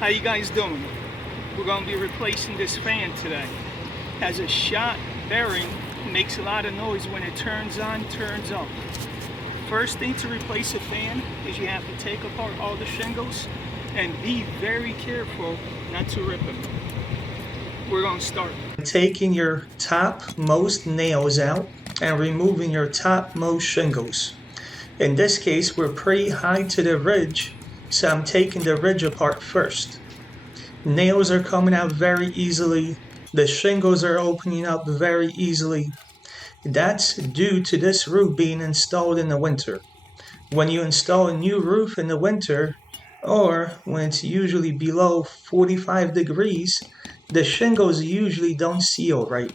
How you guys doing? We're going to be replacing this fan today. Has a shot bearing, makes a lot of noise when it turns on, turns off. First thing to replace a fan is you have to take apart all the shingles and be very careful not to rip them. We're going to start. Taking your topmost nails out and removing your topmost shingles. In this case, we're pretty high to the ridge, so I'm taking the ridge apart first. Nails are coming out very easily. The shingles are opening up very easily. That's due to this roof being installed in the winter. When you install a new roof in the winter, or when it's usually below 45 degrees, the shingles usually don't seal right.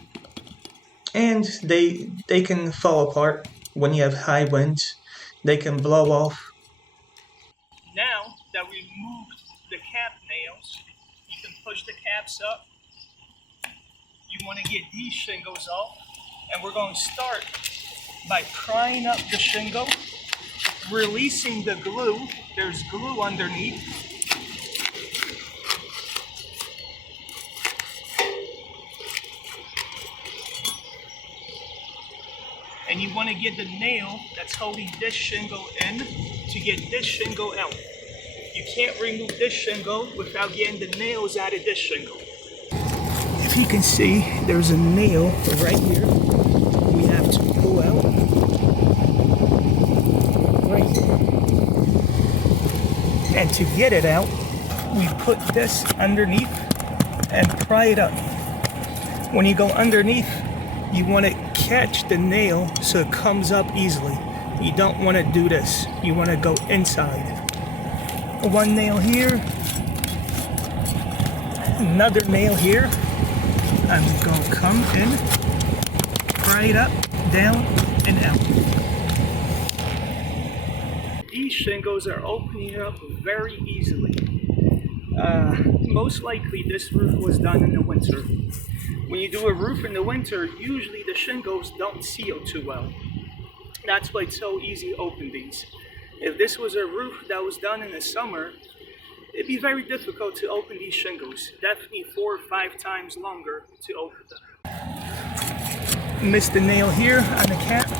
And they can fall apart when you have high winds. They can blow off. Now that we moved the cap nails, you can push the caps up. You want to get these shingles off, and we're going to start by prying up the shingle, releasing the glue. There's glue underneath. And you want to get the nail that's holding this shingle in to get this shingle out. You can't remove this shingle without getting the nails out of this shingle. If you can see, there's a nail right here. We have to pull out right here. And to get it out, we put this underneath and pry it up. When you go underneath, you want to catch the nail so it comes up easily. You don't want to do this. You want to go inside. One nail here, another nail here. I'm going to come in, pry it up, down, and out. These shingles are opening up very easily. Most likely this roof was done in the winter. When you do a roof in the winter, usually the shingles don't seal too well. That's why it's so easy to open these. If this was a roof that was done in the summer, it'd be very difficult to open these shingles. Definitely 4 or 5 times longer to open them. Missed the nail here on the cap.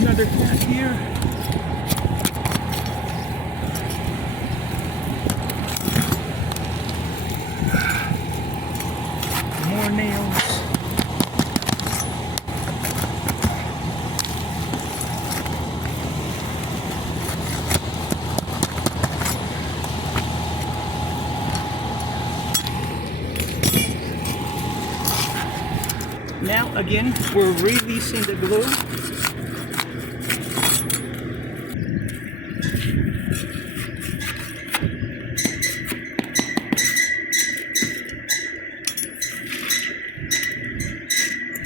Another cap here. More nails. Now again, we're releasing the glue.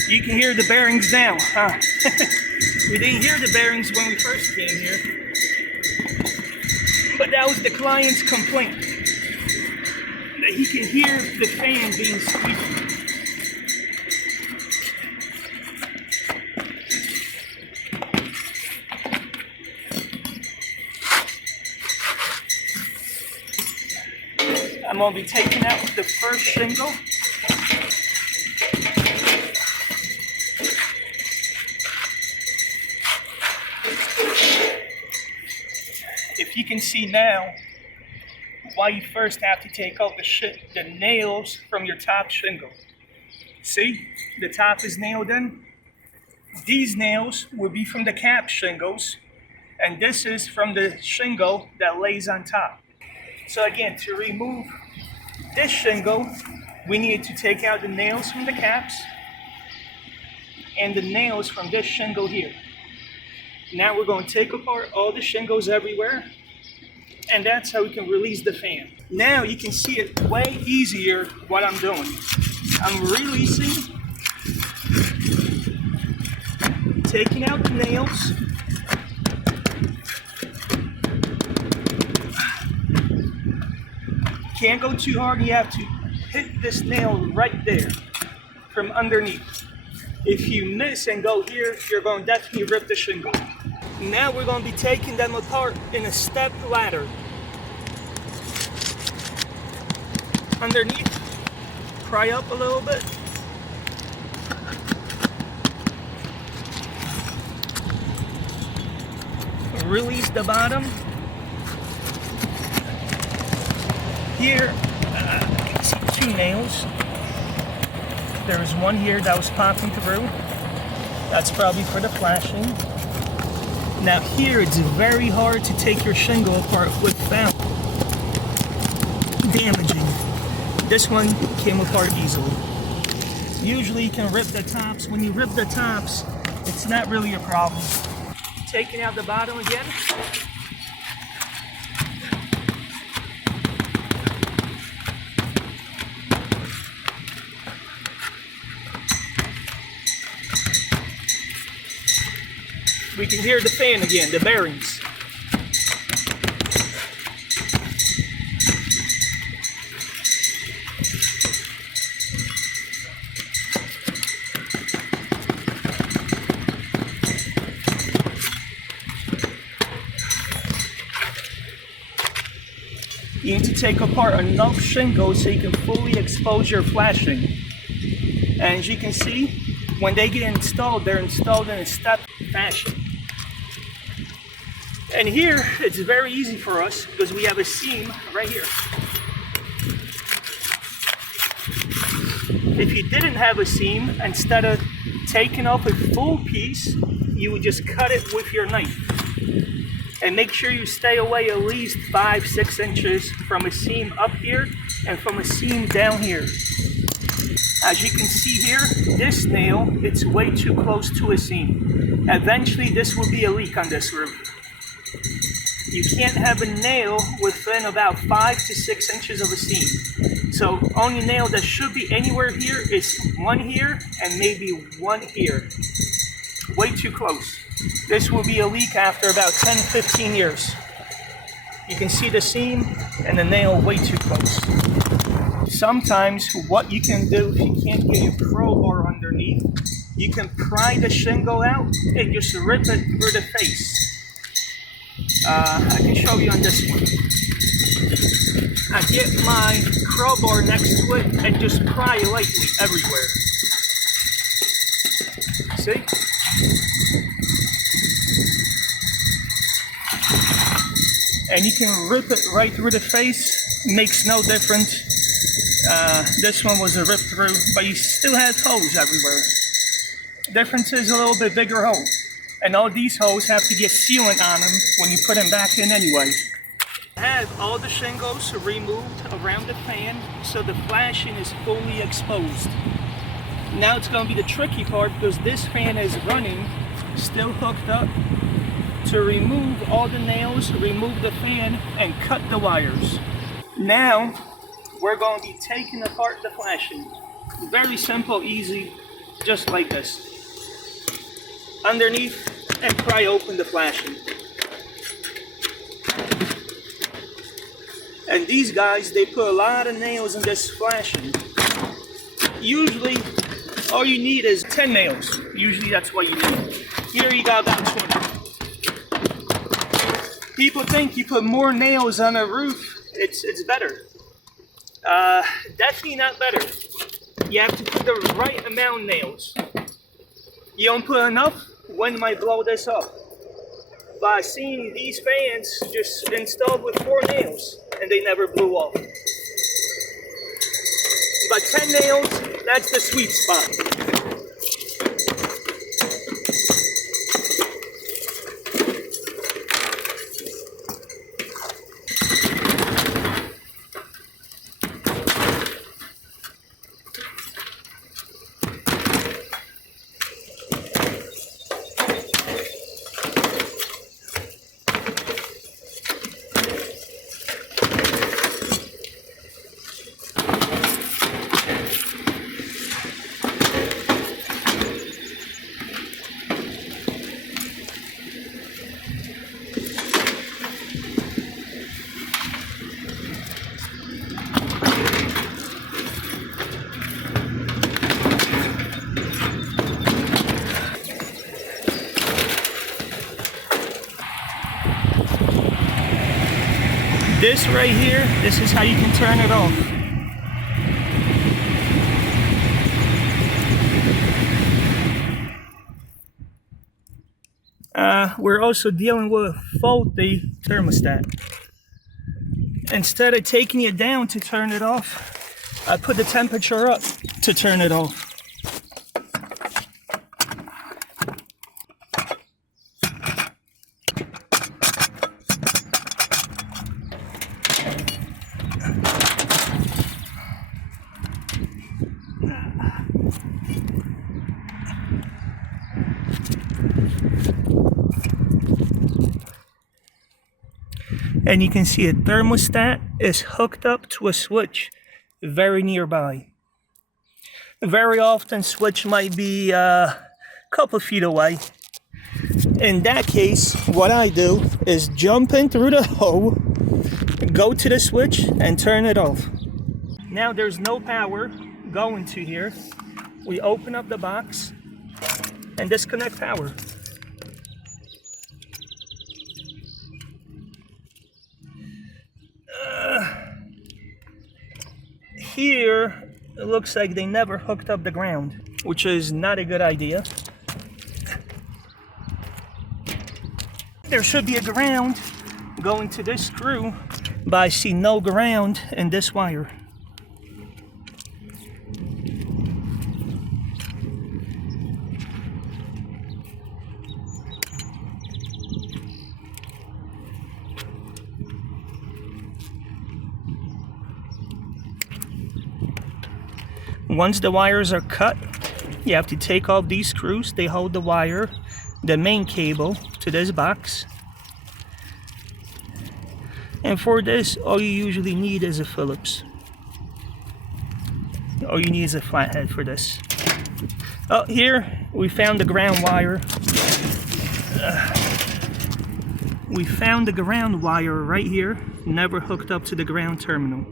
You can hear the bearings now, huh? We didn't hear the bearings when we first came here. But that was the client's complaint. That he can hear the fan being squeaky. I'm going to be taking out the first shingle. If you can see now why you first have to take out the nails from your top shingle. See, the top is nailed in. These nails would be from the cap shingles, and this is from the shingle that lays on top. So again, to remove this shingle, we need to take out the nails from the caps and the nails from this shingle here. Now we're going to take apart all the shingles everywhere, and that's how we can release the fan. Now you can see it way easier what I'm doing. I'm releasing, taking out the nails, can't go too hard. You have to hit this nail right there from underneath. If you miss and go here, you're going to definitely rip the shingle. Now we're going to be taking them apart in a step ladder. Underneath, pry up a little bit. Release the bottom. Here, you can see 2 nails. There's one here that was popping through. That's probably for the flashing. Now here, it's very hard to take your shingle apart without damaging. This one came apart easily. Usually you can rip the tops. When you rip the tops, it's not really a problem. Taking out the bottom again. We can hear the fan again, the bearings. You need to take apart enough shingles so you can fully expose your flashing. And as you can see, when they get installed, they're installed in a step fashion. And here, it's very easy for us because we have a seam right here. If you didn't have a seam, instead of taking off a full piece, you would just cut it with your knife. And make sure you stay away at least 5-6 inches from a seam up here and from a seam down here. As you can see here, this nail, it's way too close to a seam. Eventually, this will be a leak on this roof. You can't have a nail within about 5 to 6 inches of a seam. So only nail that should be anywhere here is one here and maybe one here. Way too close. This will be a leak after about 10-15 years. You can see the seam and the nail way too close. Sometimes what you can do if you can't get your crowbar underneath, you can pry the shingle out and just rip it through the face. I can show you on this one. I get my crowbar next to it and just pry lightly everywhere. See? And you can rip it right through the face. Makes no difference. This one was a rip through, but you still have holes everywhere. Difference is a little bit bigger hole. And all these holes have to get sealant on them when you put them back in anyway. I have all the shingles removed around the fan so the flashing is fully exposed. Now it's going to be the tricky part because this fan is running, still hooked up, to remove all the nails, remove the fan, and cut the wires. Now, we're going to be taking apart the flashing. Very simple, easy, just like this. Underneath, and pry open the flashing. And these guys, they put a lot of nails in this flashing. Usually, all you need is 10 nails. Usually that's what you need. Here you got about 20. People think you put more nails on a roof, it's better. Definitely not better. You have to put the right amount of nails. You don't put enough, wind might blow this up. But I've seen these fans just installed with 4 nails and they never blew off. But 10 nails, that's the sweet spot. This right here, this is how you can turn it off. We're also dealing with a faulty thermostat. Instead of taking it down to turn it off, I put the temperature up to turn it off. And you can see a thermostat is hooked up to a switch very nearby. Very often switch might be a couple feet away. In that case, what I do is jump in through the hole, go to the switch and turn it off. Now there's no power going to here. We open up the box and disconnect power. Here, it looks like they never hooked up the ground, which is not a good idea. There should be a ground going to this screw, but I see no ground in this wire. Once the wires are cut, you have to take off these screws. They hold the wire, the main cable, to this box. And for this, all you usually need is a Phillips. All you need is a flathead for this. Oh, here we found the ground wire. We found the ground wire right here, never hooked up to the ground terminal.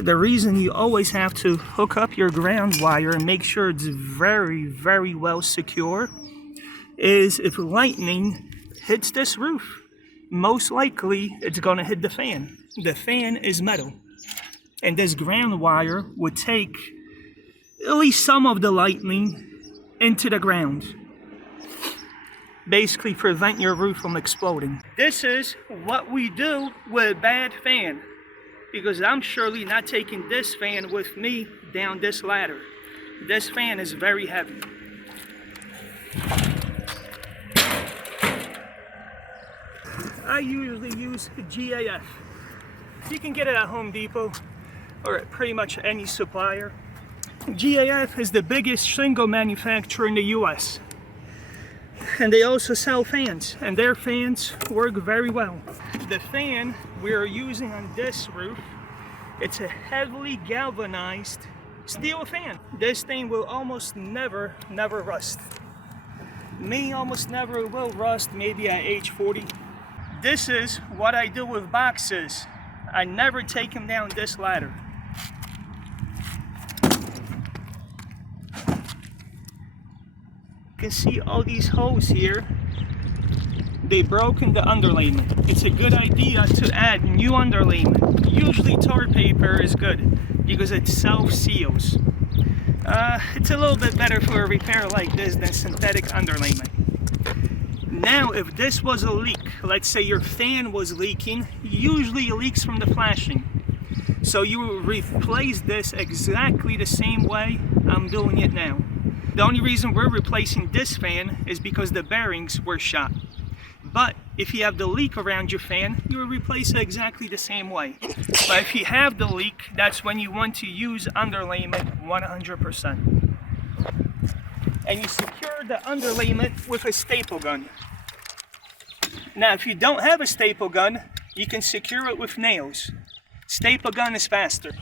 The reason you always have to hook up your ground wire and make sure it's very, very well secure is if lightning hits this roof, most likely it's going to hit the fan. The fan is metal. And this ground wire would take at least some of the lightning into the ground. Basically prevent your roof from exploding. This is what we do with a bad fan. Because I'm surely not taking this fan with me down this ladder. This fan is very heavy. I usually use GAF. You can get it at Home Depot or at pretty much any supplier. GAF is the biggest shingle manufacturer in the US. And they also sell fans, and their fans work very well. The fan we're using on this roof, it's a heavily galvanized steel fan. This thing will almost never rust. Me almost never will rust, maybe at age 40. This is what I do with boxes. I never take them down this ladder. You can see all these holes here. They've broken the underlayment. It's a good idea to add new underlayment. Usually tar paper is good because it self-seals. It's a little bit better for a repair like this than synthetic underlayment. Now, if this was a leak, let's say your fan was leaking, usually it leaks from the flashing. So you will replace this exactly the same way I'm doing it now. The only reason we're replacing this fan is because the bearings were shot. But if you have the leak around your fan, you will replace it exactly the same way. But if you have the leak, that's when you want to use underlayment 100%. And you secure the underlayment with a staple gun. Now, if you don't have a staple gun, you can secure it with nails. Staple gun is faster.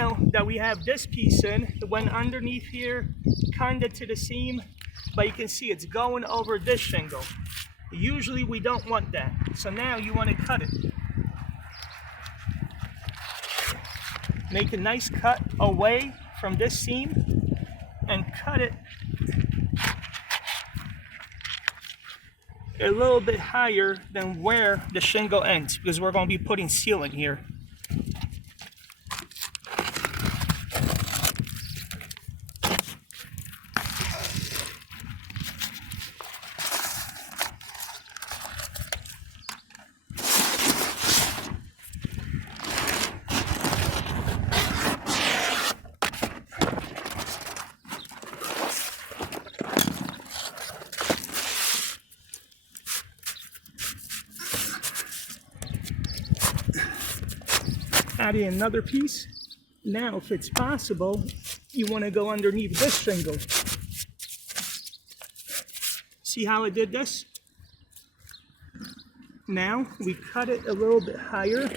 now that we have this piece in, it went underneath here, kind of to the seam, but you can see it's going over this shingle. Usually we don't want that, so now you want to cut it. Make a nice cut away from this seam and cut it a little bit higher than where the shingle ends, because we're going to be putting sealant here. Adding another piece. Now, if it's possible, you want to go underneath this shingle. See how I did this? Now, we cut it a little bit higher.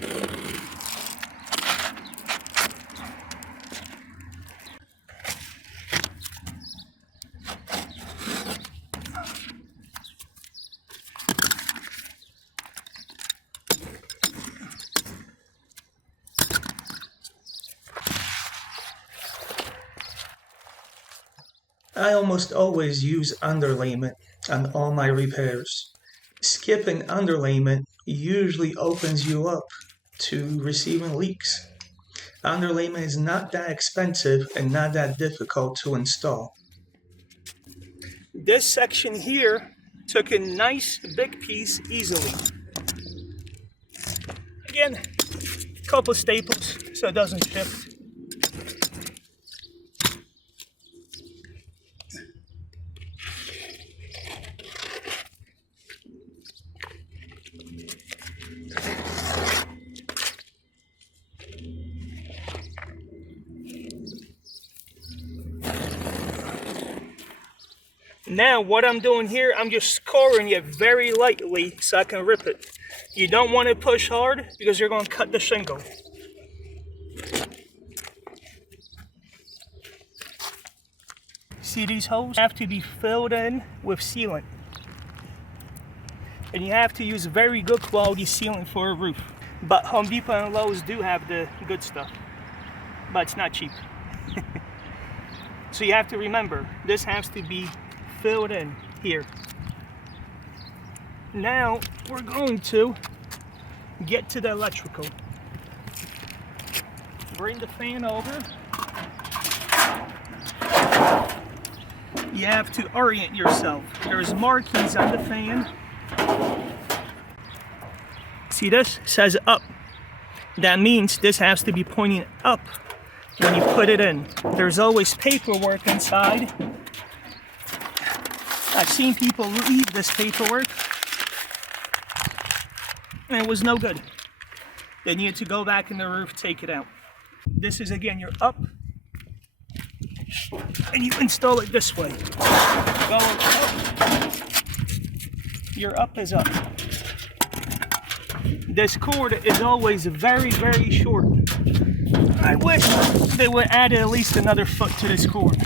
I almost always use underlayment on all my repairs. Skipping underlayment usually opens you up to receiving leaks. Underlayment is not that expensive and not that difficult to install. This section here took a nice big piece easily. Again, a couple staples so it doesn't shift. Now what I'm doing here, I'm just scoring it very lightly so I can rip it. You don't want to push hard because you're going to cut the shingle. See, these holes have to be filled in with sealant. And you have to use very good quality sealant for a roof. But Home Depot and Lowe's do have the good stuff, but it's not cheap. So you have to remember, this has to be filled in here. Now we're going to get to the electrical. Bring the fan over. You have to orient yourself. There's markings on the fan. See, this says up. That means this has to be pointing up when you put it in. There's always paperwork inside. I've seen people leave this paperwork and it was no good. They needed to go back in the roof, take it out. This is, again, your up, and you install it this way. Go up. Your up is up. This cord is always very, very short. I wish they would add at least another foot to this cord.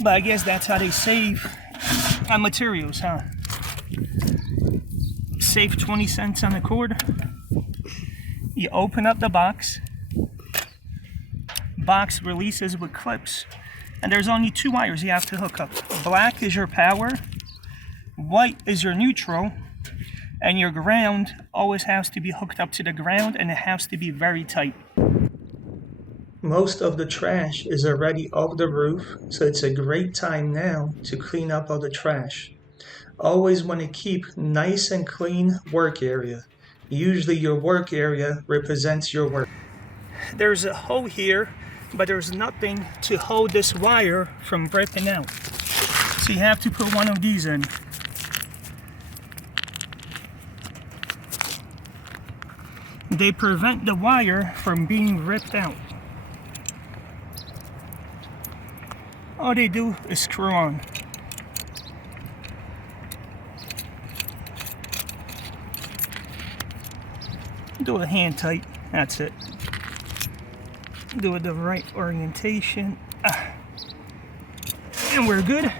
But I guess that's how they save on materials, huh? Save 20 cents on the cord. You open up the box. Box releases with clips. And there's only 2 wires you have to hook up. Black is your power. White is your neutral. And your ground always has to be hooked up to the ground, and it has to be very tight. Most of the trash is already off the roof, so it's a great time now to clean up all the trash. Always want to keep nice and clean work area. Usually your work area represents your work. There's a hole here, but there's nothing to hold this wire from breaking out. So you have to put one of these in. They prevent the wire from being ripped out. All they do is screw on. Do a hand tight. That's it. Do it the right orientation. And we're good.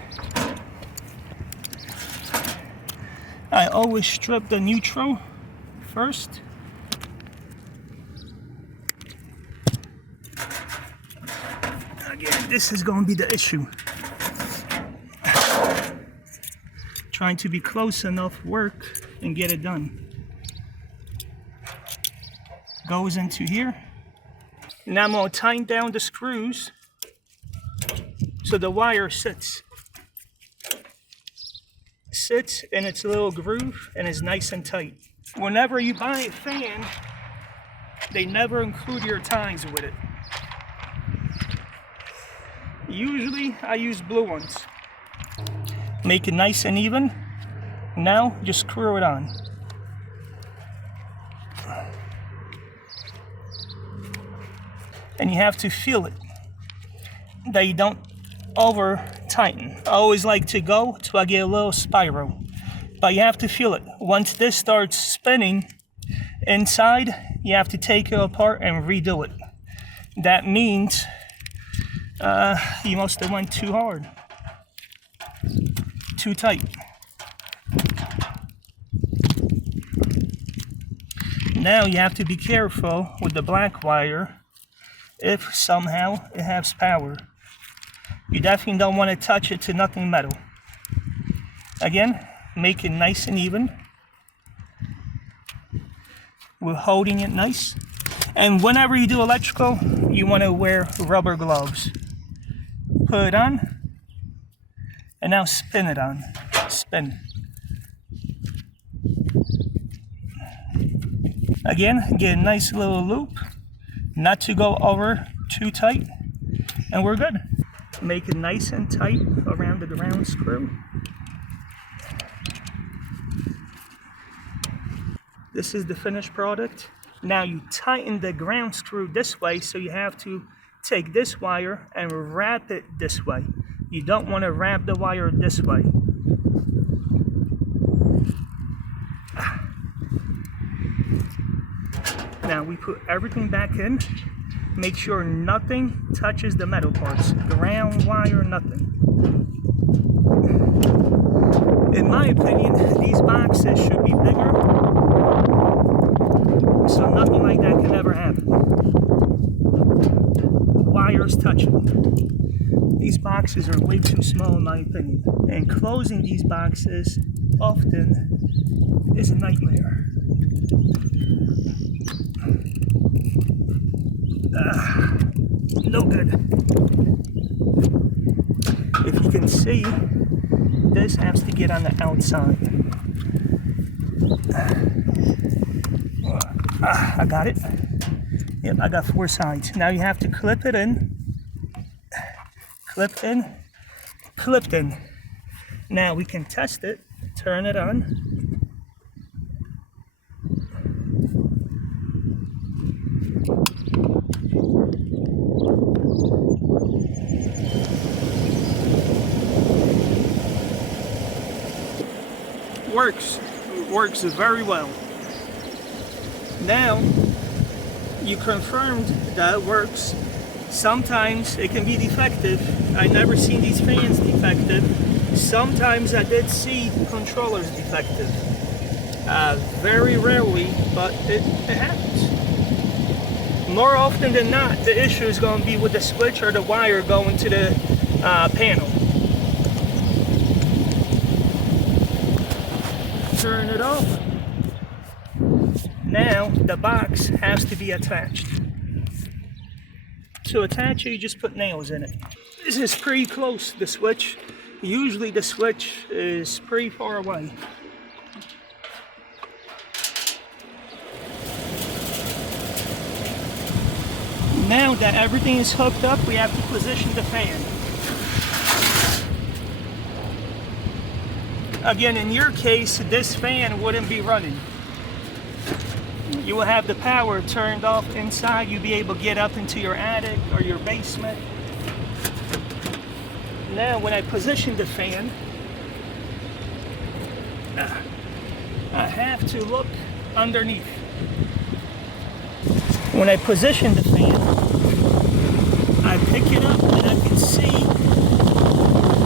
I always strip the neutral first. Again, this is going to be the issue. Trying to be close enough work and get it done. Goes into here. Now I'm going to tighten down the screws so the wire sits in its little groove and is nice and tight. Whenever you buy a fan, they never include your tines with it. Usually I use blue ones. Make it nice and even. Now just screw it on. And you have to feel it, that you don't over tighten. I always like to go till I get a little spiral, but you have to feel it. Once this starts spinning inside, you have to take it apart and redo it. That means you must have went too hard, too tight. Now you have to be careful with the black wire. If somehow it has power, you definitely don't want to touch it to nothing metal. Again, make it nice and even. We're holding it nice. And whenever you do electrical, you want to wear rubber gloves. Put it on, and now spin it on. Spin. Again, get a nice little loop. Not to go over too tight, and we're good. Make it nice and tight around the ground screw. This is the finished product. Now you tighten the ground screw this way, so you have to take this wire and wrap it this way. You don't want to wrap the wire this way. Now we put everything back in. Make sure nothing touches the metal parts. Ground wire, nothing. In my opinion, these boxes should be bigger, so nothing like that can ever happen. Wires touching. These boxes are way too small in my opinion, and closing these boxes often is a nightmare. No good. If you can see, this has to get on the outside. I got it. Yep, I got 4 sides. Now you have to clip it in. Clip in. Clipped in. Now we can test it. Turn it on. Works very well. Now you confirmed that it works. Sometimes it can be defective. I never seen these fans defective. Sometimes I did see controllers defective. Very rarely, but it happens. More often than not, the issue is going to be with the switch or the wire going to the panel. Turn it off. Now the box has to be attached. To attach it, you just put nails in it. This is pretty close, the switch. Usually the switch is pretty far away. Now that everything is hooked up, we have to position the fan. Again, in your case, this fan wouldn't be running. You will have the power turned off inside. You'll be able to get up into your attic or your basement. Now, when I position the fan, I have to look underneath. When I position the fan, I pick it up and I can see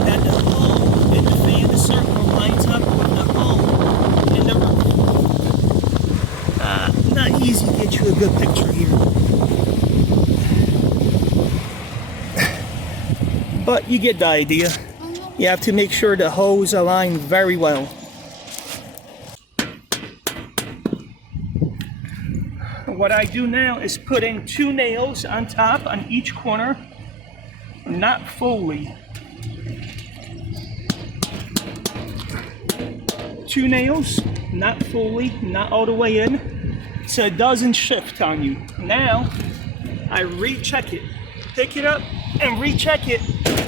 that the hole in the fan, the circle, lines up with the hole in the roof. Not easy to get you a good picture here. But you get the idea. You have to make sure the holes align very well. What I do now is put in 2 nails on top on each corner, not fully. 2 nails, not fully, not all the way in, so it doesn't shift on you. Now, I recheck it. Pick it up and recheck it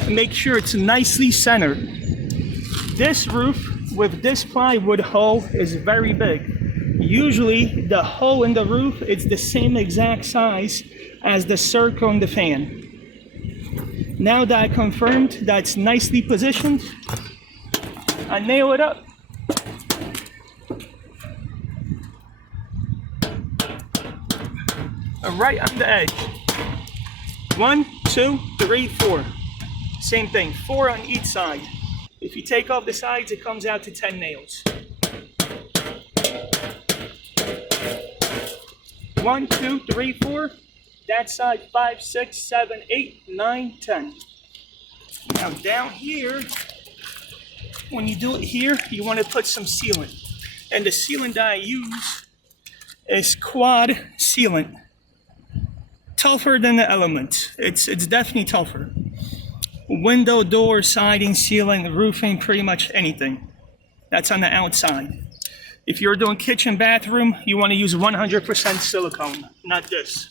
to make sure it's nicely centered. This roof with this plywood hole is very big. Usually the hole in the roof is the same exact size as the circle in the fan. Now that I confirmed that it's nicely positioned, I nail it up. Right on the edge. 1, 2, 3, 4. Same thing, 4 on each side. If you take off the sides, it comes out to 10 nails. 1, 2, 3, 4. That side, 5, 6, 7, 8, 9, 10. Now down here, when you do it here, you want to put some sealant. And the sealant that I use is quad sealant. Tougher than the Element. It's definitely tougher. Window, door, siding, ceiling, roofing, pretty much anything. That's on the outside. If you're doing kitchen, bathroom, you want to use 100% silicone, not this.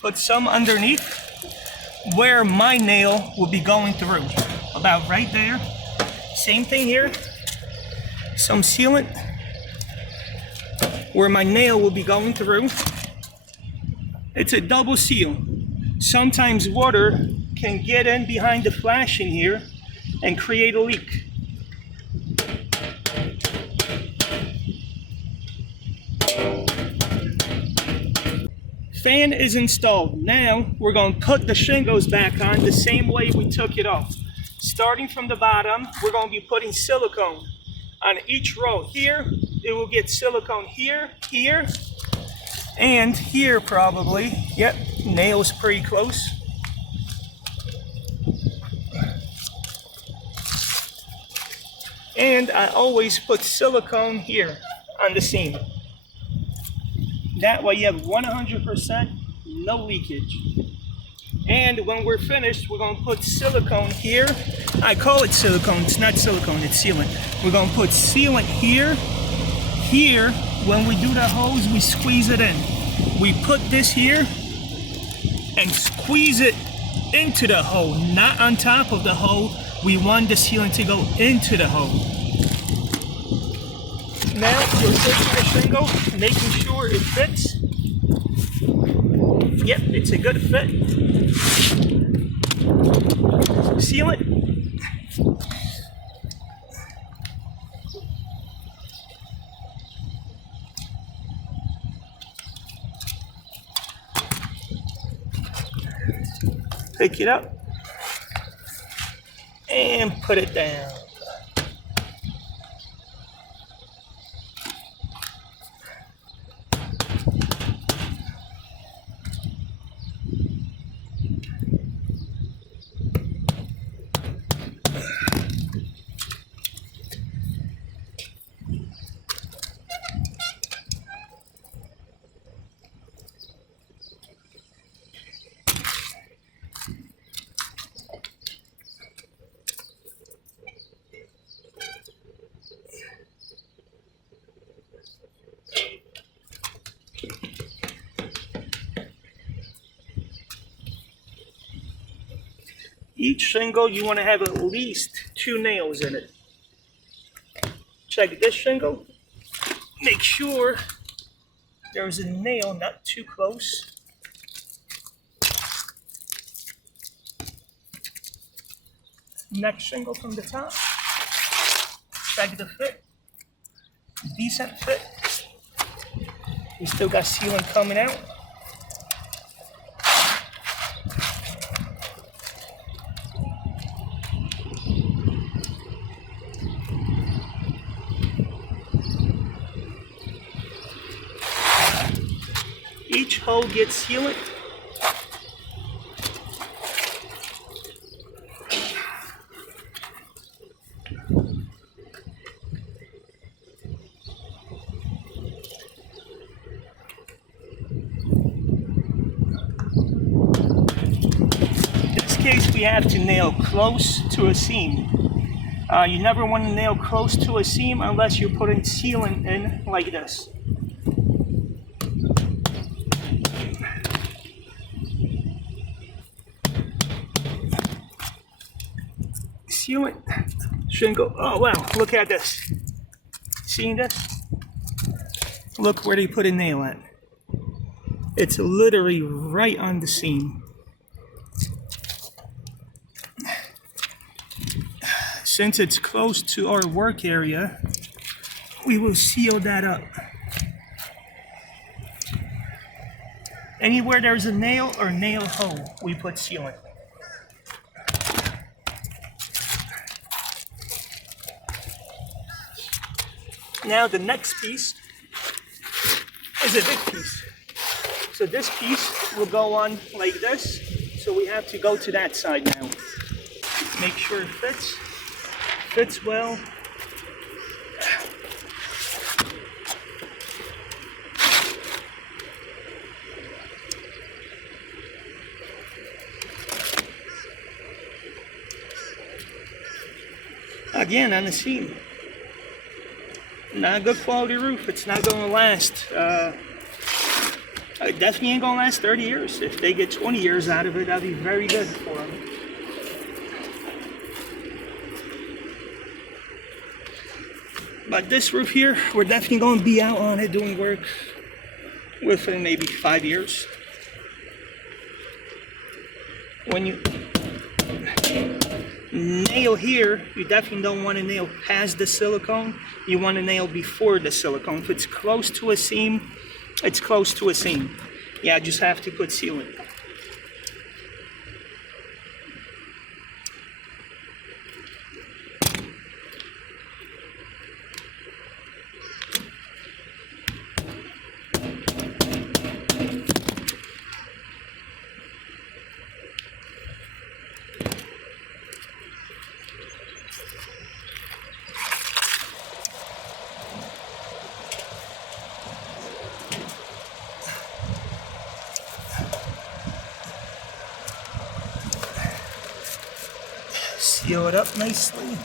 Put some underneath where my nail will be going through. About right there. Same thing here. Some sealant where my nail will be going through. It's a double seal. Sometimes water can get in behind the flashing here and create a leak. Fan is installed. Now we're going to put the shingles back on the same way we took it off. Starting from the bottom, we're going to be putting silicone on each row. Here, it will get silicone here, here, and here probably. Yep, nail's pretty close. And I always put silicone here on the seam. That way you have 100% no leakage. And when we're finished, we're going to put silicone here. I call it silicone. It's not silicone, it's sealant. We're going to put sealant here, here. When we do the hose, we squeeze it in. We put this here and squeeze it into the hole, not on top of the hole. We want the sealant to go into the hole. Now you're taking the shingle, making sure it fits. Yep, it's a good fit. Seal it. Pick it up and put it down. Each shingle, you want to have at least 2 nails in it. Check this shingle. Make sure there's a nail not too close. Next shingle from the top. Check the fit. Decent fit. We still got sealant coming out. Each hole gets sealant. In this case, we have to nail close to a seam. You never want to nail close to a seam unless you're putting sealant in like this. Sealant, shingle. Oh wow, look at this. Seeing this? Look where they put a nail at. It's literally right on the seam. Since it's close to our work area, we will seal that up. Anywhere there's a nail or nail hole, we put sealant. Now the next piece is a big piece. So this piece will go on like this. So we have to go to that side now. Make sure it fits well. Again, on the seam. Not a good quality roof. It's not going to last. It definitely ain't going to last 30 years. If they get 20 years out of it, that'd be very good for them. But this roof here, we're definitely going to be out on it doing work within maybe 5 years. When you nail here, you definitely don't want to nail past the silicone. You want to nail before the silicone. If it's close to a seam, it's close to a seam. Yeah, just have to put sealant. Seal it up nicely.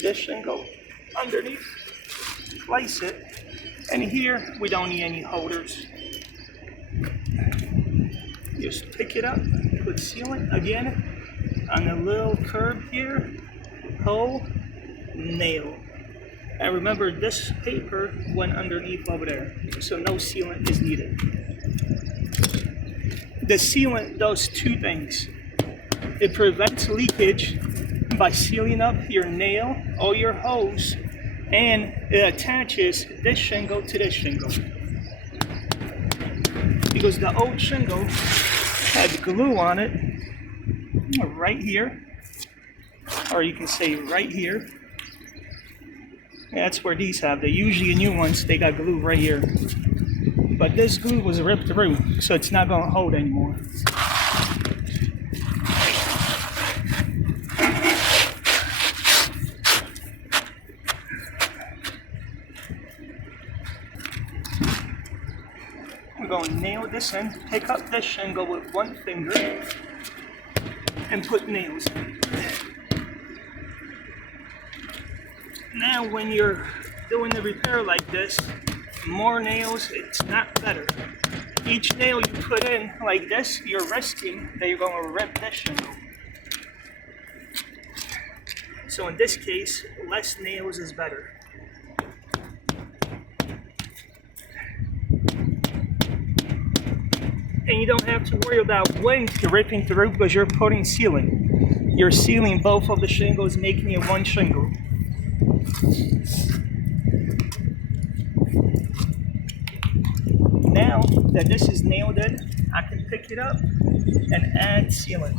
This shingle underneath. replace it. And here, we don't need any holders. Just pick it up, put sealant again on the little curb here, hole, nail. And remember, this paper went underneath over there, so no sealant is needed. The sealant does two things. It prevents leakage by sealing up your nail or your hose, and it attaches this shingle to this shingle. Because the old shingle had glue on it right here, or you can say right here. That's where these have. They usually new ones, they got glue right here. But this glue was ripped through, so it's not going to hold anymore. We're going to nail this in, pick up this shingle with one finger, and put nails in. Now when you're doing the repair like this, more nails, it's not better. Each nail you put in like this, you're risking that you're going to rip this shingle. So in this case, less nails is better. And you don't have to worry about wind ripping through because you're putting sealing. You're sealing both of the shingles, making it one shingle. Now that this is nailed in, I can pick it up and add sealant.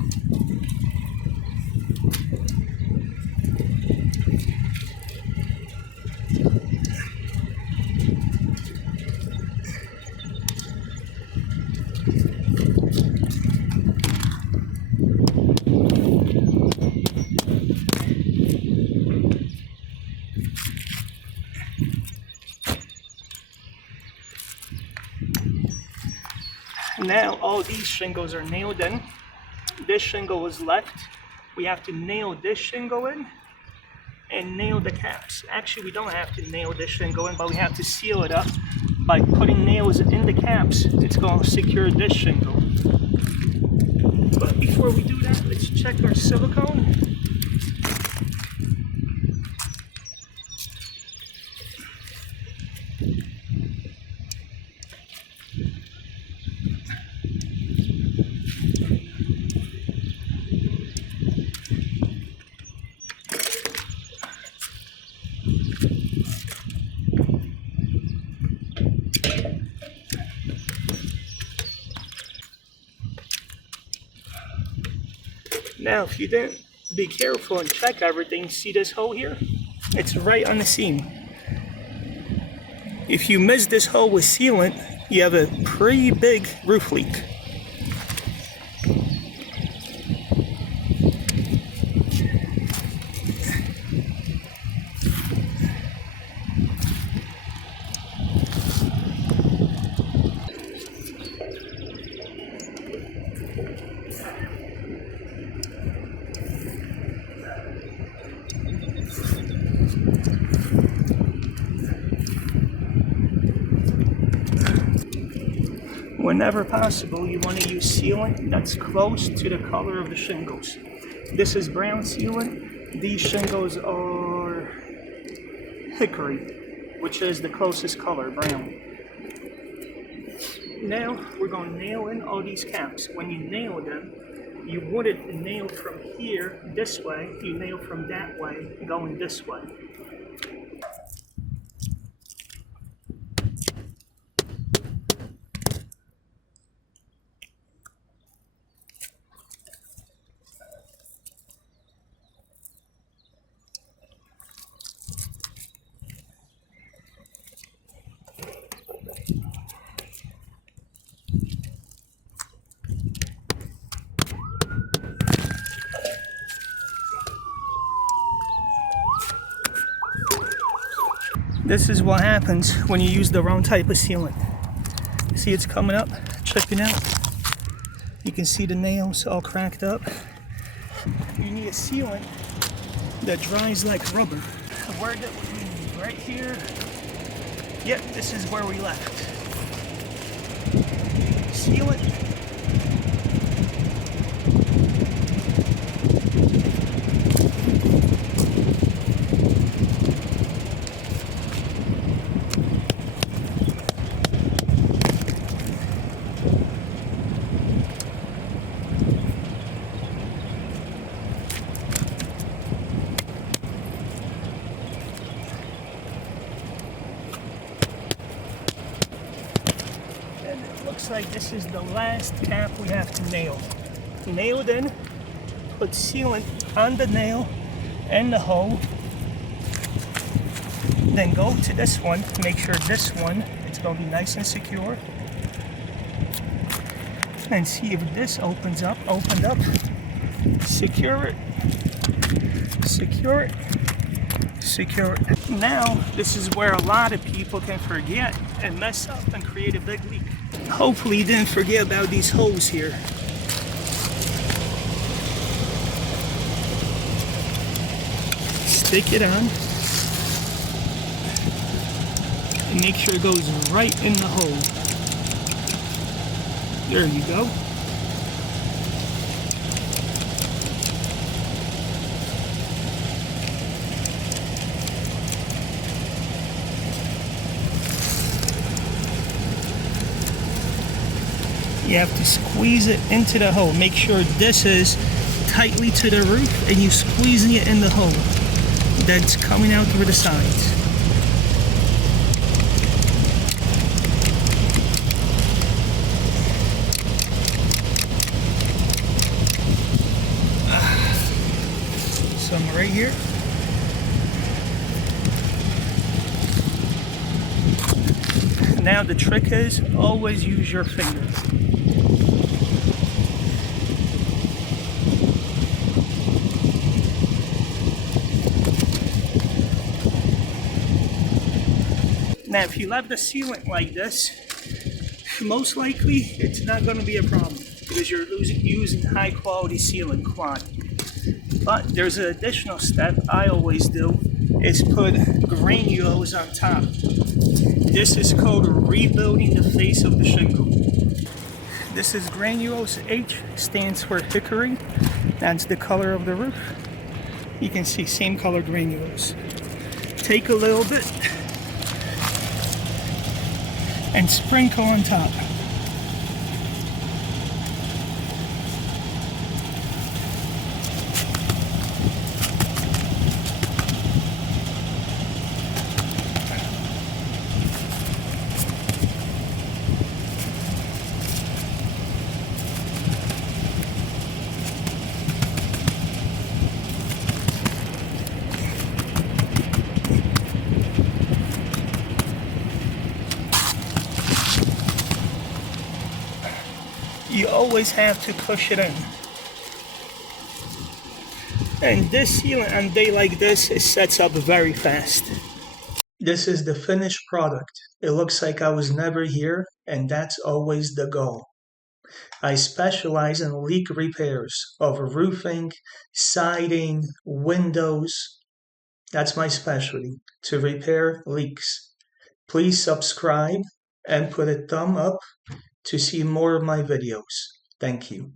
Now all these shingles are nailed in. This shingle was left. We have to nail this shingle in and nail the caps. Actually, we don't have to nail this shingle in, but we have to seal it up by putting nails in the caps. It's going to secure this shingle. But before we do that, let's check our silicone. Now, if you didn't be careful and check everything, see this hole here? It's right on the seam. If you miss this hole with sealant, you have a pretty big roof leak. Whenever possible, you want to use sealant that's close to the color of the shingles. This is brown sealant. These shingles are hickory, which is the closest color, brown. Now, we're going to nail in all these caps. When you nail them, you wouldn't nail from here this way, you nail from that way, going this way. This is what happens when you use the wrong type of sealant. See, it's coming up, check it out. You can see the nails all cracked up. You need a sealant that dries like rubber. The word that we need right here Yep, this is where we left. Seal it. And it looks like this is the last cap we have to nail. Nail it in, put sealant on the nail and the hole. Then go to this one, make sure this one, it's going to be nice and secure. And see if this opened up. Secure it, secure it, secure it. Now, this is where a lot of people can forget and mess up and create a big leak. Hopefully you didn't forget about these holes here. Stick it on. And make sure it goes right in the hole. There you go. You have to squeeze it into the hole. Make sure this is tightly to the roof and you're squeezing it in the hole that's coming out through the sides. Some right here. Now the trick is always use your finger. Now if you leave the sealant like this, most likely it's not going to be a problem because you're using high quality sealant quad. But there's an additional step I always do is put granules on top. This is called rebuilding the face of the shingle. This is granules. H stands for hickory. That's the color of the roof. You can see same color granules. Take a little bit and sprinkle on top. You always have to push it in. And this sealant on a day like this, it sets up very fast. This is the finished product. It looks like I was never here, and that's always the goal. I specialize in leak repairs of roofing, siding, windows. That's my specialty, to repair leaks. Please subscribe and put a thumb up to see more of my videos. Thank you.